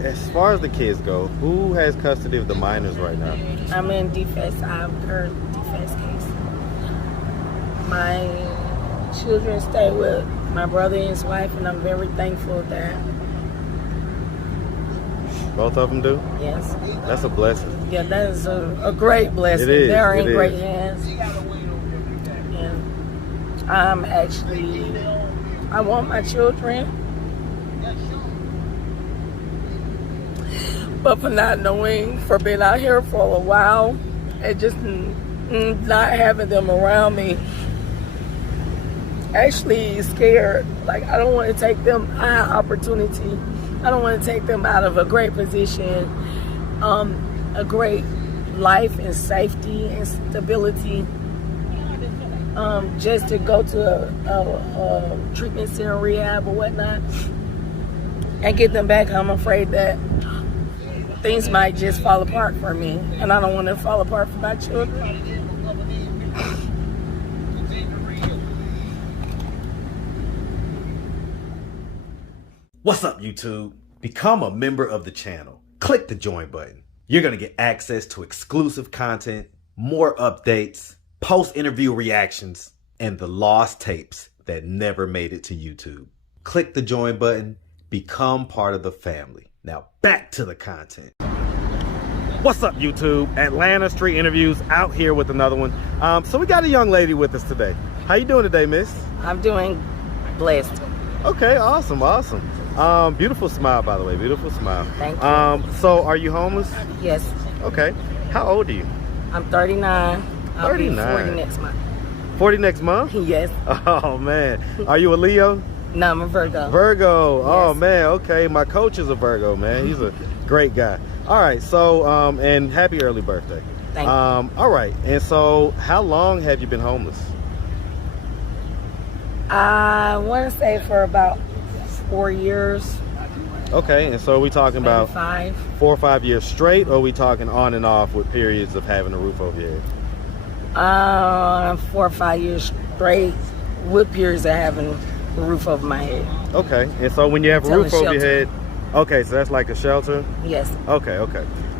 As far as the kids go, who has custody of the minors right now? I'm in defense. I'm current defense case. My children stay with my brother and his wife, and I'm very thankful that. Both of them do? Yes. That's a blessing. Yeah, that is a great blessing. It is. They're in It great is. hands. And I'm actually, I want my children. But for not knowing, for being out here for a while, and just not having them around me, actually scared. Like, I don't want to take them out of opportunity. I don't want to take them out of a great position, a great life and safety and stability, just to go to a treatment center, rehab or whatnot, and get them back. I'm afraid that things might just fall apart for me, and I don't want to fall apart for my children. What's up, YouTube? Become a member of the channel. Click the join button. You're going to get access to exclusive content, more updates, post-interview reactions, and the lost tapes that never made it to YouTube. Click the join button. Become part of the family. Now back to the content. What's up, YouTube? Atlanta Street Interviews out here with another one. So we got a young lady with us today. How you doing today, miss? I'm doing blessed. Okay, awesome. Beautiful smile, by the way. Beautiful smile. Thank you. So are you homeless? Yes. Okay. How old are you? I'm 39. I'll 39. be 40 next month. 40 next month? Yes. Oh, man. Are you a Leo? No, I'm a Virgo. Virgo. Oh, Yes. man. Okay. My coach is a Virgo, man. He's a great guy. All right. So, and happy early birthday. Thank you. All right. And so how long have you been homeless? I want to say for about 4 years. Okay. And so are we talking Maybe about 5. 4 or 5 years straight, or are we talking on and off with periods of having a roof over your head? 4 or 5 years straight with periods of having a roof over my head. Okay. And so when you have a Until roof a over your shelter. head, okay, so that's like a shelter? Yes. Okay.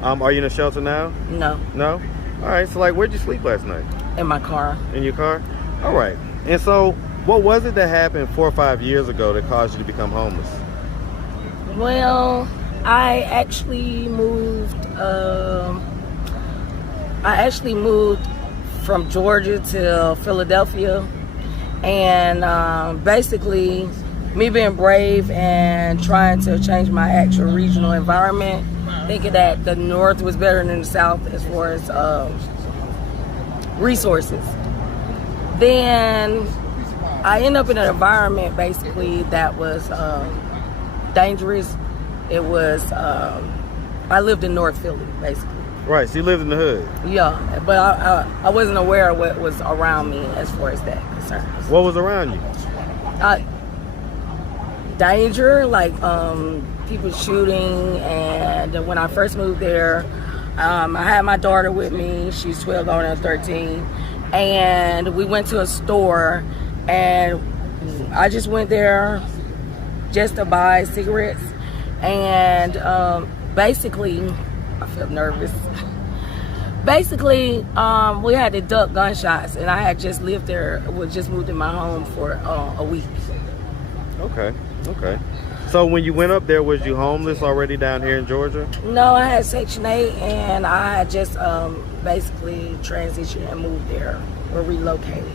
Are you in a shelter now? No. No? All right. So like, where'd you sleep last night? In my car. In your car? All right. And so what was it that happened 4 or 5 years ago that caused you to become homeless? Well, I actually moved. From Georgia to Philadelphia, and basically, me being brave and trying to change my actual regional environment, thinking that the North was better than the South as far as resources. Then I ended up in an environment basically that was dangerous. It was, I lived in North Philly, basically. Right, so you lived in the hood. Yeah, but I wasn't aware of what was around me as far as that concerns. What was around you? Danger, like people shooting, and when I first moved there, I had my daughter with me. She's 12 going on 13, and we went to a store, and I just went there just to buy cigarettes, and basically, I felt nervous. Basically, we had to duck gunshots, and I had just lived there, just moved in my home for a week. Okay. So when you went up there, was you homeless already down here in Georgia? No, I had Section 8, and I had just basically transitioned and moved there, or relocated.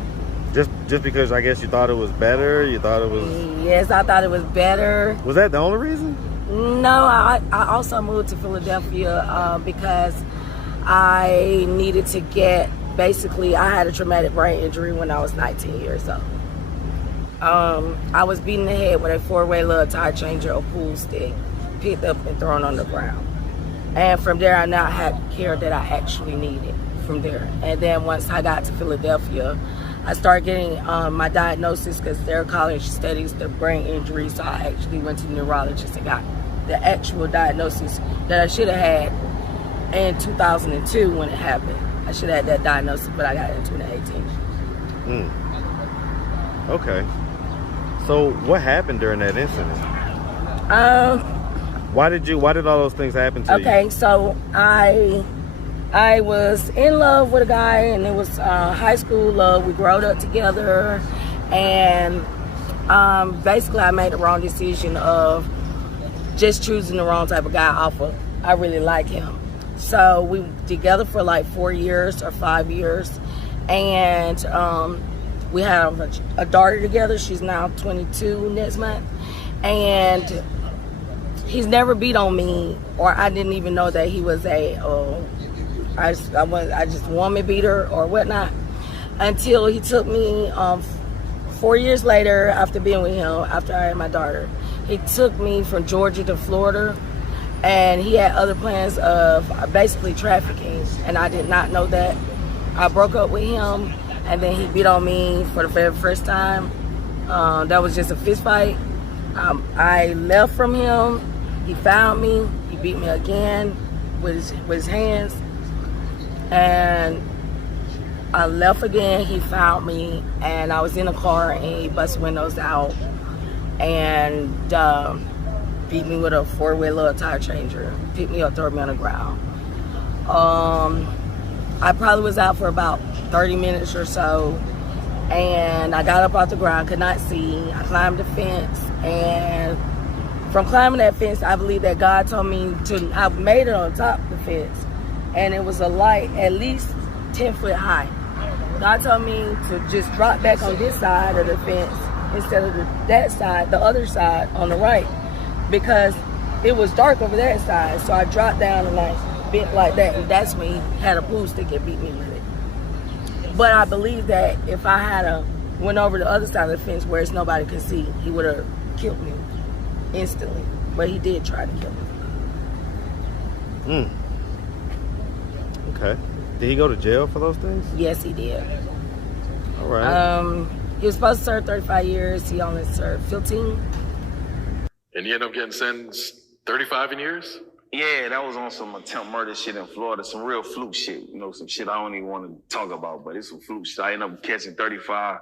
Just because I guess you thought it was better? You thought it was... Yes, I thought it was better. Was that the only reason? No, I also moved to Philadelphia because I needed to get, basically, I had a traumatic brain injury when I was 19 years old. I was beaten in the head with a 4-way little tire changer or pool stick, picked up and thrown on the ground. And from there, I now had care that I actually needed from there. And then once I got to Philadelphia, I started getting my diagnosis because their college studies the brain injury, so I actually went to the neurologist and got the actual diagnosis that I should have had in 2002 when it happened. I should have had that diagnosis, but I got it in 2018. Okay. So what happened during that incident? Why did all those things happen to you? Okay, so I was in love with a guy, and it was high school love. We growed up together, and basically I made the wrong decision of just choosing the wrong type of guy off of I really like him. So we were together for like 4 years or 5 years, and we have a daughter together. She's now 22 next month, and he's never beat on me, or I didn't even know that he was I just woman beater or whatnot, until he took me 4 years later, after being with him, after I had my daughter. He took me from Georgia to Florida, and he had other plans of basically trafficking, and I did not know that. I broke up with him, and then he beat on me for the very first time. That was just a fist fight. I left from him. He found me. He beat me again with his hands, and I left again. He found me, and I was in a car, and he busted windows out and beat me with a four-wheeler tire changer, picked me up, threw me on the ground. I probably was out for about 30 minutes or so, and I got up off the ground, could not see. I climbed the fence, and from climbing that fence, I believe that God told me I made it on top of the fence, and it was a light at least 10 foot high. God told me to just drop back on this side of the fence instead of that side, the other side on the right, because it was dark over that side. So I dropped down and I bent like that, and that's when he had a pool stick and beat me with it. But I believe that if I had went over the other side of the fence where nobody could see, he would have killed me instantly. But he did try to kill me. Okay. Did he go to jail for those things? Yes, he did. All right. He was supposed to serve 35 years. He only served 15. And you end up getting sentenced 35 years? Yeah, that was on some attempt murder shit in Florida, some real fluke shit. You know, some shit I don't even want to talk about, but it's some fluke shit. I ended up catching 35,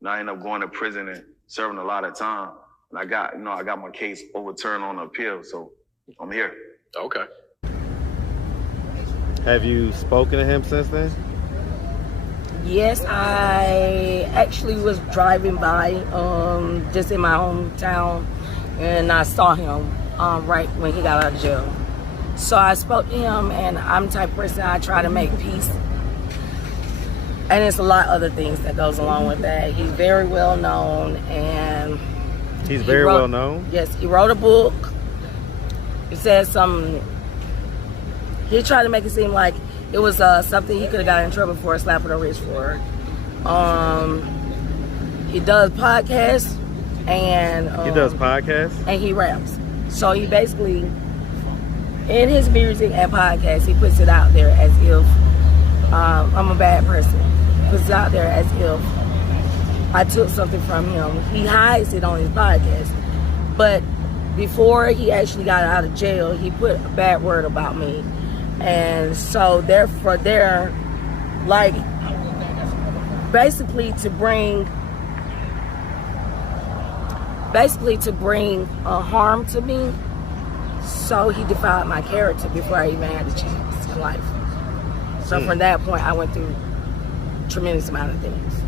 and I ended up going to prison and serving a lot of time. And I got my case overturned on appeal, so I'm here. Okay. Have you spoken to him since then? Yes, I actually was driving by just in my hometown, and I saw him right when he got out of jail. So I spoke to him, and I'm the type of person I try to make peace. And it's a lot of other things that goes along with that. He's very well known, and he's very well known? Yes, he wrote a book. He said some. He tried to make it seem like it was something he could have got in trouble for, a slap on the wrist for. He does podcasts, and and he raps. So he basically, in his music and podcasts, he puts it out there as if I'm a bad person. He puts it out there as if I took something from him. He hides it on his podcast, but before he actually got out of jail, he put a bad word about me. And so therefore they're like basically to bring harm to me. So he defiled my character before I even had a chance in life. So from that point I went through a tremendous amount of things.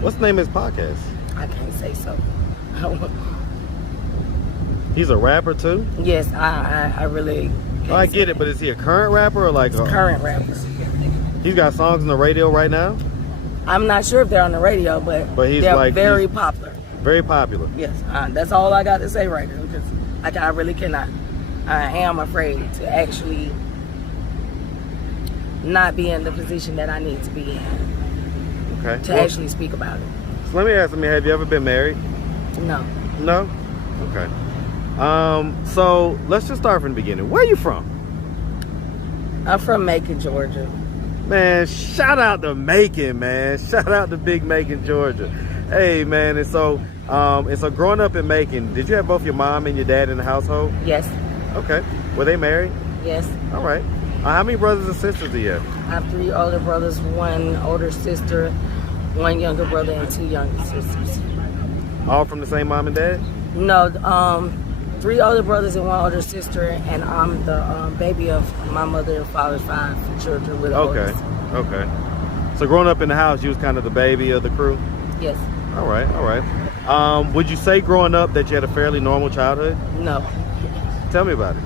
What's the name of his podcast? I can't say so. He's a rapper too? Yes, I really Oh, I get it, but is he a current rapper or like a current rapper? He's got songs on the radio right now? I'm not sure if they're on the radio, but he's they're like very popular. Very popular. Yes, that's all I got to say right now, because I really cannot. I am afraid to actually not be in the position that I need to be in. Okay. To actually speak about it. So let me ask you, have you ever been married? No. No? Okay. So let's just start from the beginning. Where are you from? I'm from Macon, Georgia. Man, shout out to Macon, man. Shout out to Big Macon, Georgia. Hey, man, and so growing up in Macon, did you have both your mom and your dad in the household? Yes. Okay. Were they married? Yes. All right. How many brothers and sisters do you have? I have 3 older brothers, 1 older sister, 1 younger brother, and 2 younger sisters. All from the same mom and dad? No, 3 older brothers and 1 older sister, and I'm the baby of my mother and father's 5 children with Okay, okay. So growing up in the house, you was kind of the baby of the crew? Yes. All right, all right. Would you say growing up that you had a fairly normal childhood? No. Tell me about it.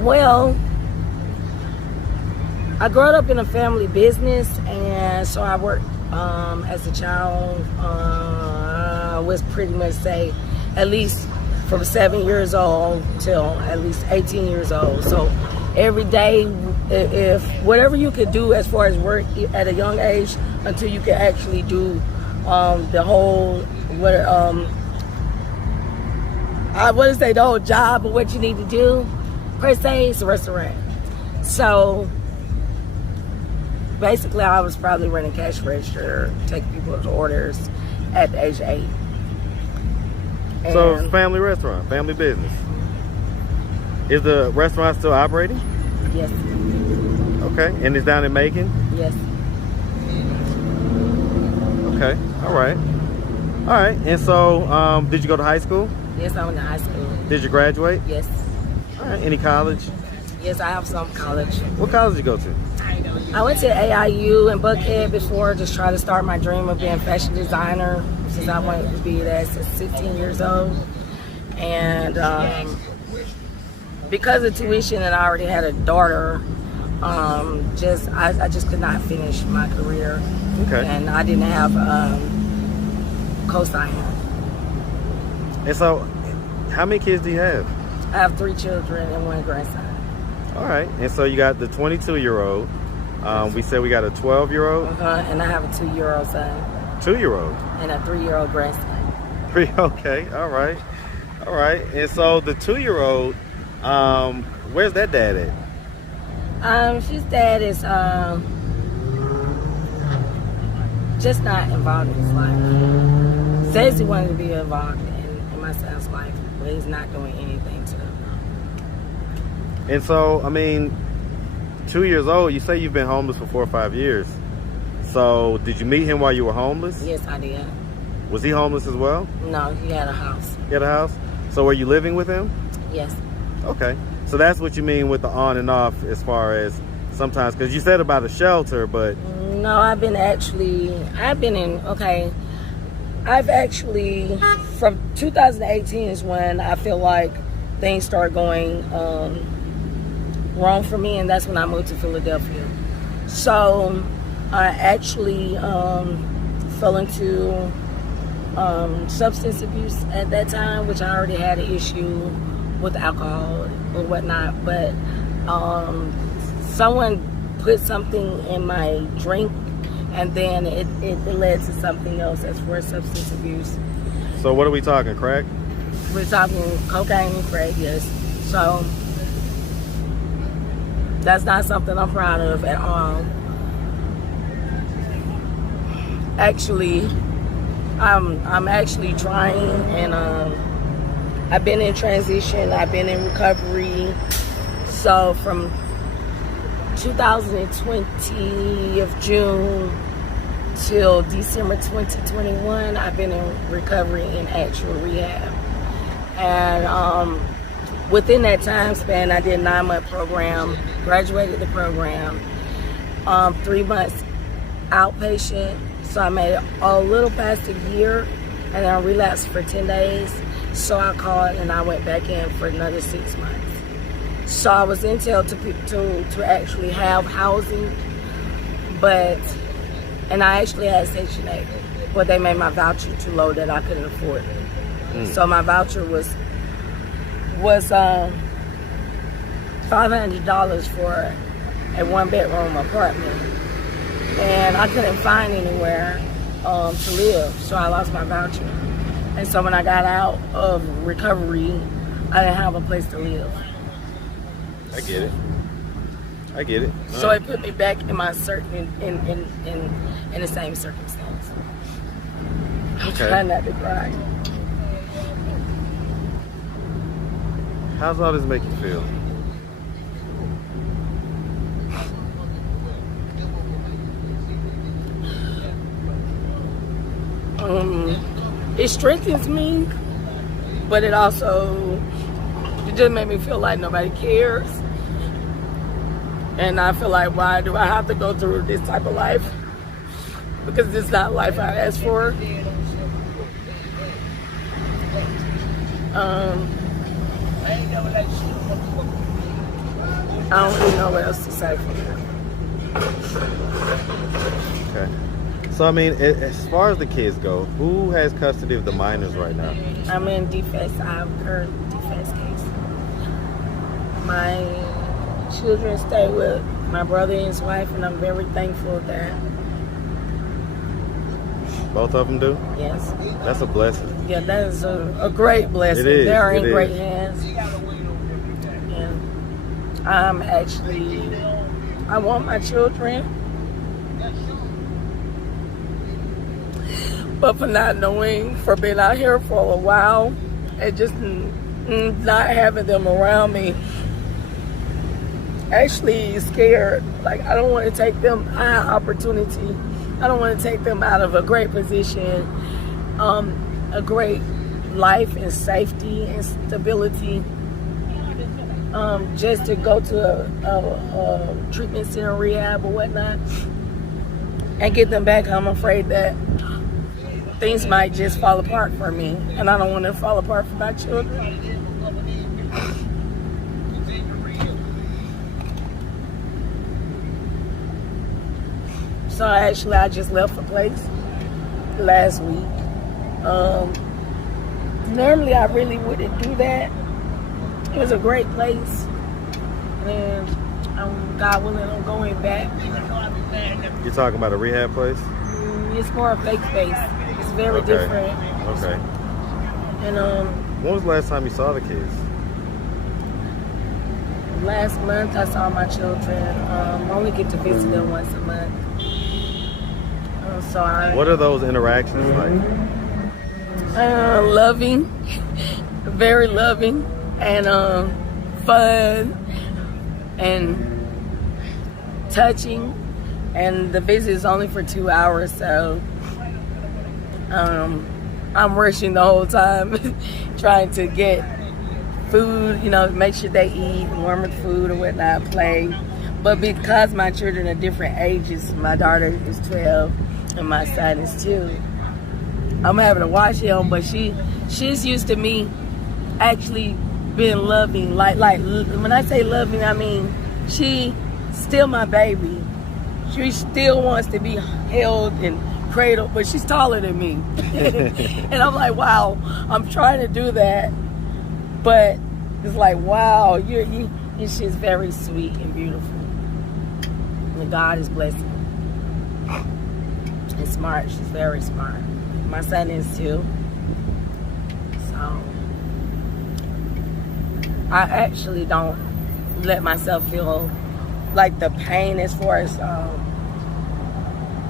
Well, I grew up in a family business, and so I worked as a child. I was pretty much say at least from 7 years old till at least 18 years old. So every day, if whatever you could do as far as work at a young age until you can actually do the whole the whole job of what you need to do per se, it's a restaurant. So basically, I was probably running cash register, taking people's orders at the age of 8. So it's family restaurant, family business. Is the restaurant still operating? Yes. Okay, and it's down in Macon? Yes. Okay, all right. All right, and so did you go to high school? Yes, I went to high school. Did you graduate? Yes. All right, any college? Yes, I have some college. What college did you go to? I went to AIU in Buckhead before, just trying to start my dream of being a fashion designer, since I wanted to be that since 16 years old. And because of tuition and I already had a daughter, I just could not finish my career. Okay. And I didn't have co-signer. And so, how many kids do you have? I have 3 children and 1 grandson. All right, and so you got the 22-year-old. We said we got a 12-year-old. And I have a 2-year-old son. 2-year-old. And a 3-year-old grandson. Okay, all right. All right, and so the 2-year-old, where's that dad at? His dad is just not involved in his life. Says he wanted to be involved in my son's life, but he's not doing anything to them. And so, I mean, 2 years old, you say you've been homeless for 4 or 5 years. So, did you meet him while you were homeless? Yes, I did. Was he homeless as well? No, he had a house. He had a house? So, were you living with him? Yes. Okay. So, that's what you mean with the on and off as far as sometimes, because you said about a shelter, but... No, I've actually, from 2018 is when I feel like things start going wrong for me, and that's when I moved to Philadelphia. So I actually fell into substance abuse at that time, which I already had an issue with alcohol or whatnot, but someone put something in my drink, and then it led to something else as far as substance abuse. So what are we talking, crack? We're talking cocaine and crack, yes. So that's not something I'm proud of at all. Actually, I'm actually trying, and I've been in transition, I've been in recovery. So from 2020 of June till December 2021, I've been in recovery in actual rehab. And within that time span, I did a 9-month program, graduated the program, 3 months outpatient. So I made it a little past a year, and then I relapsed for 10 days. So I called and I went back in for another 6 months. So I was entailed to actually have housing, and I actually had Section 8, but they made my voucher too low that I couldn't afford it. So my voucher was $500 for a 1-bedroom apartment, and I couldn't find anywhere to live, so I lost my voucher. And so when I got out of recovery, I didn't have a place to live. I get it. So it put me back in my in the same circumstance. I'm trying not to cry. How's all this make you feel? it strengthens me, but it just made me feel like nobody cares. And I feel like, why do I have to go through this type of life? Because this is not life I asked for. I don't really know what else to say for that. Okay. So I mean, as far as the kids go, who has custody of the minors right now? I'm in defense. I have a current defense case. My children stay with my brother and his wife, and I'm very thankful that. Both of them do? Yes. That's a blessing. Yeah, that is a great blessing. It is. They're in It great is. hands. And I want my children, but for not knowing, for being out here for a while, and just not having them around me, actually scared. Like, I don't want to take them out of opportunity. I don't want to take them out of a great position, a great life and safety and stability, just to go to a treatment center, rehab or whatnot, and get them back. I'm afraid that things might just fall apart for me, and I don't want to fall apart for my children. So actually, I just left the place last week. Normally, I really wouldn't do that. It was a great place, and God willing, I'm going back. You talking about a rehab place? It's more a faith space. It's very different. Okay. And When was the last time you saw the kids? last month I saw my children. I only get to visit them once a month. What are those interactions like? Loving, very loving, and fun, and touching. And the visit is only for 2 hours, so I'm rushing the whole time, trying to get food, make sure they eat, warm the food or whatnot, play. But because my children are different ages, my daughter is 12 and my son is 2, I'm having to watch him, but she's used to me actually being loving. Like when I say loving, I mean she still my baby. She still wants to be held and cradled, but she's taller than me. And I'm like, wow, I'm trying to do that, but it's like, wow, and she's very sweet and beautiful. And God is blessing her. And smart. She's very smart. My son is too. So I actually don't let myself feel like the pain as far as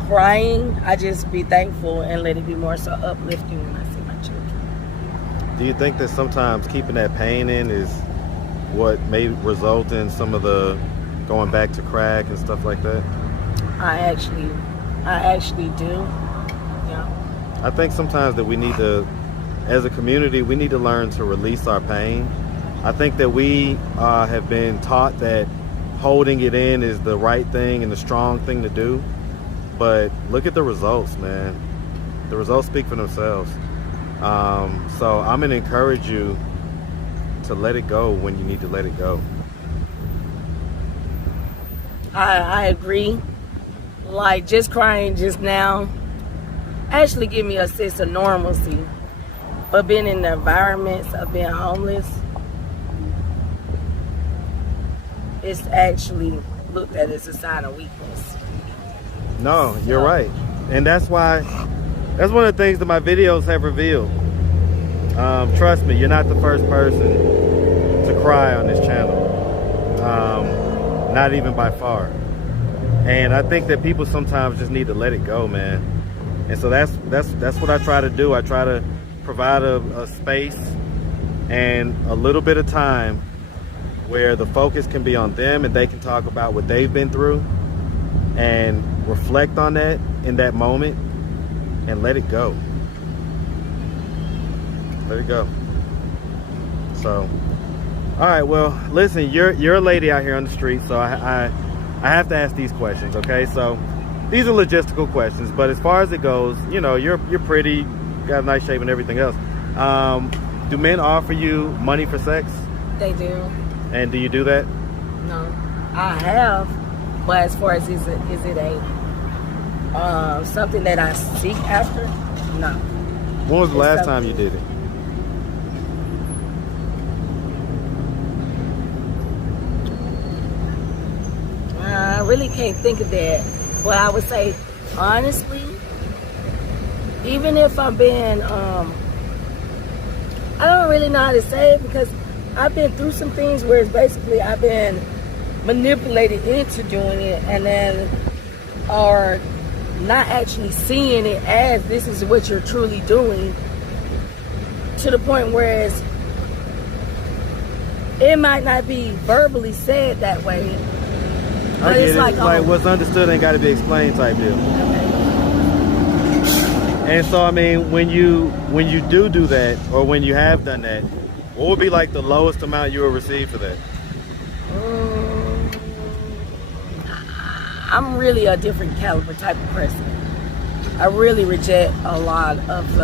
crying. I just be thankful and let it be more so uplifting when I see my children. Do you think that sometimes keeping that pain in is what may result in some of the going back to crack and stuff like that? I actually do. Yeah. I think sometimes that we need to, as a community, we need to learn to release our pain. I think that we have been taught that holding it in is the right thing and the strong thing to do. But look at the results, man. The results speak for themselves. So I'm going to encourage you to let it go when you need to let it go. I agree. Like, just crying just now actually give me a sense of normalcy. But being in the environments of being homeless, it's actually looked at as a sign of weakness. No, you're right. And that's why, that's one of the things that my videos have revealed. Trust me, you're not the first person to cry on this channel. Not even by far. And I think that people sometimes just need to let it go, man. And so that's what I try to do. I try to provide a space and a little bit of time where the focus can be on them and they can talk about what they've been through and reflect on that in that moment and let it go. There you go. So, all right. Well, listen, you're a lady out here on the street, so I have to ask these questions. Okay, so these are logistical questions, but as far as it goes, you know, you're pretty, got a nice shape and everything else. Do men offer you money for sex? They do. And do you do that? No, I have, but as far as is it a something that I seek after? No. When was the last time you did it? I really can't think of that, but I would say honestly, even if I'm being, I don't really know how to say it because I've been through some things where it's basically I've been manipulated into doing it and then, or not actually seeing it as this is what you're truly doing, to the point where it might not be verbally said that way, but it's like what's understood ain't got to be explained type deal. And so I mean, when you do that, or when you have done that, what would be like the lowest amount you will receive for that? I'm really a different caliber type of person. I really reject a lot of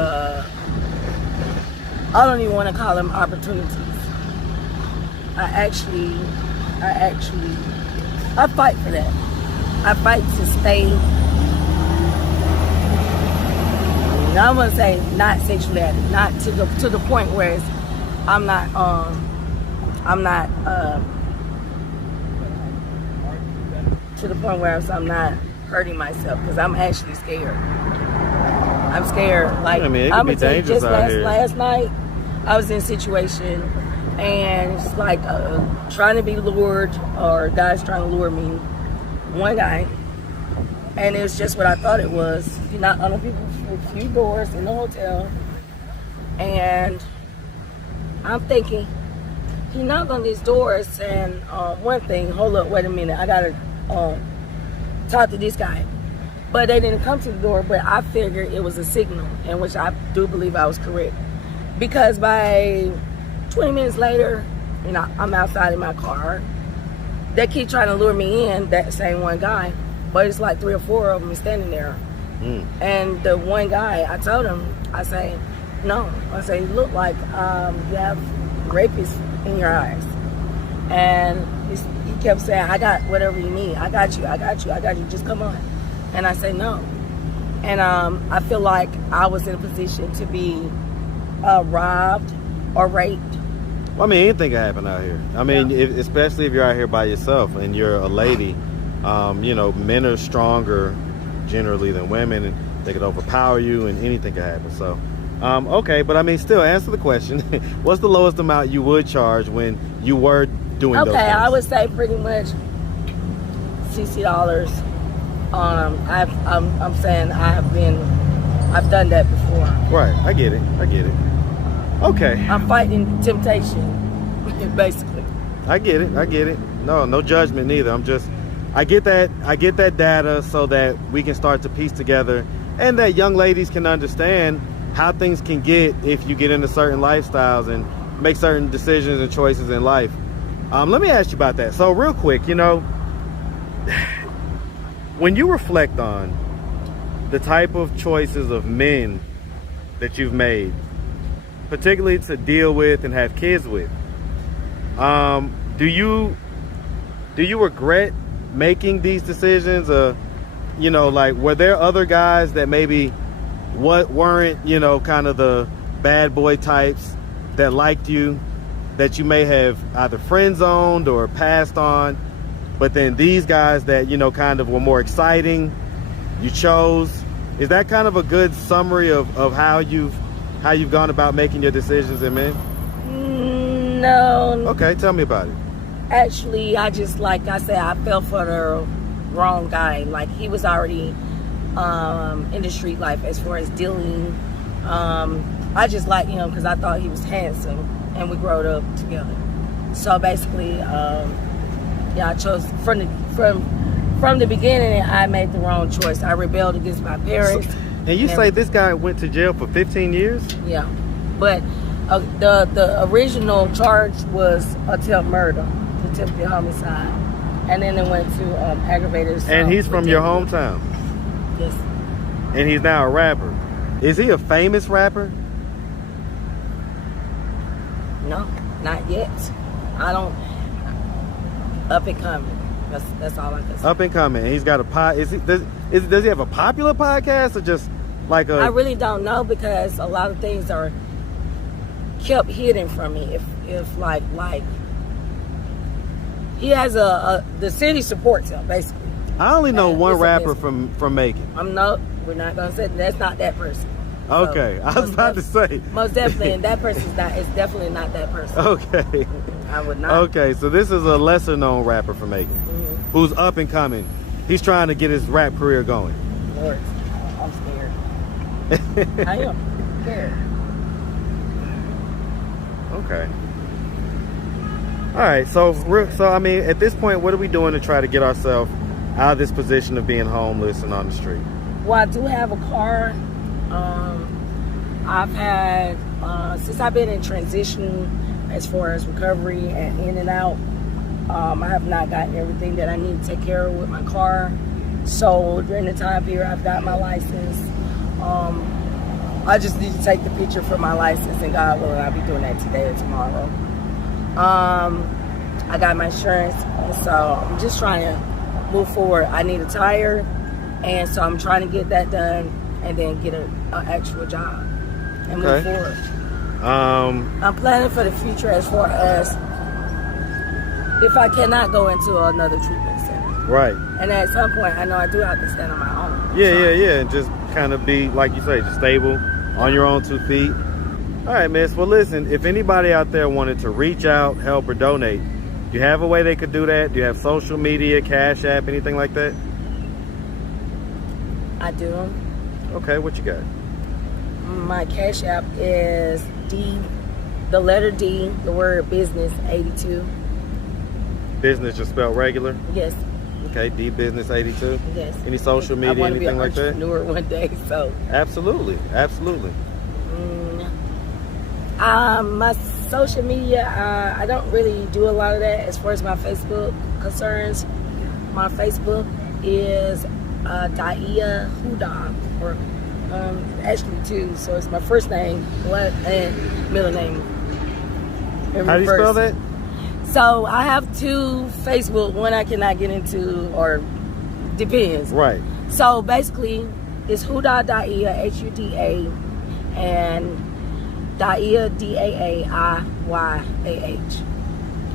I don't even want to call them opportunities. I fight for that. I fight to stay, I'm gonna say not sexually active, not to the point where it's, I'm not to the point where I'm not hurting myself, because I'm actually scared. I'm scared. Like, I mean, it can be dangerous out here. Last night, I was in a situation, and it's like trying to be lured, or guys trying to lure me. One guy, and it was just what I thought it was. You knock on a few doors in the hotel, and I'm thinking, he knocked on these doors, and one thing, hold up, wait a minute, I gotta talk to this guy. But they didn't come to the door, but I figured it was a signal, in which I do believe I was correct. Because by 20 minutes later, you know, I'm outside in my car. They keep trying to lure me in, that same one guy, but it's like 3 or 4 of them standing there. And the one guy, I told him, I say, no. I say, you look like you have rapists in your eyes. And he kept saying, I got whatever you need. I got you, just come on. And I say, no. And I feel like I was in a position to be robbed or raped. Well, I mean, anything can happen out here. I mean, especially if you're out here by yourself and you're a lady. You know, men are stronger generally than women, and they could overpower you, and anything can happen. So, okay, but I mean, still, answer the question. What's the lowest amount you would charge when you were doing those things? Okay, I would say pretty much $60. I'm saying I've done that before. Right, I get it. Okay. I'm fighting temptation, basically. I get it. No judgment neither. I get that data so that we can start to piece together, and that young ladies can understand how things can get if you get into certain lifestyles and make certain decisions and choices in life. Let me ask you about that. So real quick, you know, when you reflect on the type of choices of men that you've made, particularly to deal with and have kids with, do you regret making these decisions? You know, like, were there other guys that maybe weren't, you know, kind of the bad boy types that liked you, that you may have either friend zoned or passed on, but then these guys that, you know, kind of were more exciting, you chose? Is that kind of a good summary of how you've gone about making your decisions in men? No. Okay, tell me about it. Actually, I just, like I said, I fell for the wrong guy. Like, he was already in the street life as far as dealing. I just liked him because I thought he was handsome, and we growed up together. So basically, I chose from the beginning. I made the wrong choice. I rebelled against my parents. And you say this guy went to jail for 15 years? Yeah, but The original charge was attempt murder, attempted homicide, and then it went to aggravated assault. And he's from your with hometown. Yes. And he's now a rapper. Is he a famous rapper? No, not yet. I don't. Up and coming. That's all I can say. Up and coming. And he's got a does he have a popular podcast or just like a? I really don't know because a lot of things are kept hidden from me. If like he has the city supports him basically. I only know one it's a rapper business. from Macon. We're not gonna say that's not that person. Okay, So, I was about to say. Most definitely, and that person's not. It's definitely not that person. Okay. I would not. Okay, so this is a lesser known rapper from Macon, who's up and coming. He's trying to get his rap career going. Lord, I'm scared. I am scared. Okay. All right, so I mean, at this point, what are we doing to try to get ourselves out of this position of being homeless and on the street? Well, I do have a car. I've had since I've been in transition as far as recovery and in and out. I have not gotten everything that I need to take care of with my car. So during the time period, I've got my license. I just need to take the picture for my license, and God willing, I'll be doing that today or tomorrow. I got my insurance, and so I'm just trying to move forward. I need a tire, and so I'm trying to get that done and then get an actual job and move forward. I'm planning for the future as far as if I cannot go into another treatment center. Right. And at some point, I know I do have to stand on my own. Yeah. And just kind of be, like you say, just stable, on your own 2 feet. All right, miss. Well, listen, if anybody out there wanted to reach out, help, or donate, do you have a way they could do that? Do you have social media, Cash App, anything like that? I do. Okay, what you got? My Cash App is the letter D, the word business, 82. Business just spelled regular? Yes. Okay, D Business 82. Yes. Any social media, anything like that? I want to be an entrepreneur one day, so. Absolutely. My social media, I don't really do a lot of that as far as my Facebook concerns. My Facebook is Daaiyah Huda, or actually 2. So it's my first name and middle name. How do you spell that? So I have 2 Facebook. One I cannot get into, or depends. Right. So basically, it's Huda Daaiyah, Huda, and Daaiyah, Daaiyyah.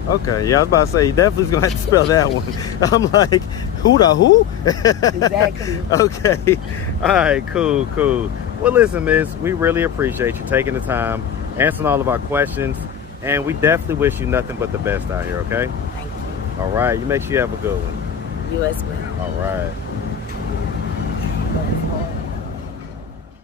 Okay, yeah, I was about to say, you definitely gonna have to spell that one. I'm like, Huda who? Exactly. Okay. All right, cool. Well, listen, miss, we really appreciate you taking the time, answering all of our questions, and we definitely wish you nothing but the best out here, okay? Thank you. All right, you make sure you have a good one. You as well. All right. That is hard.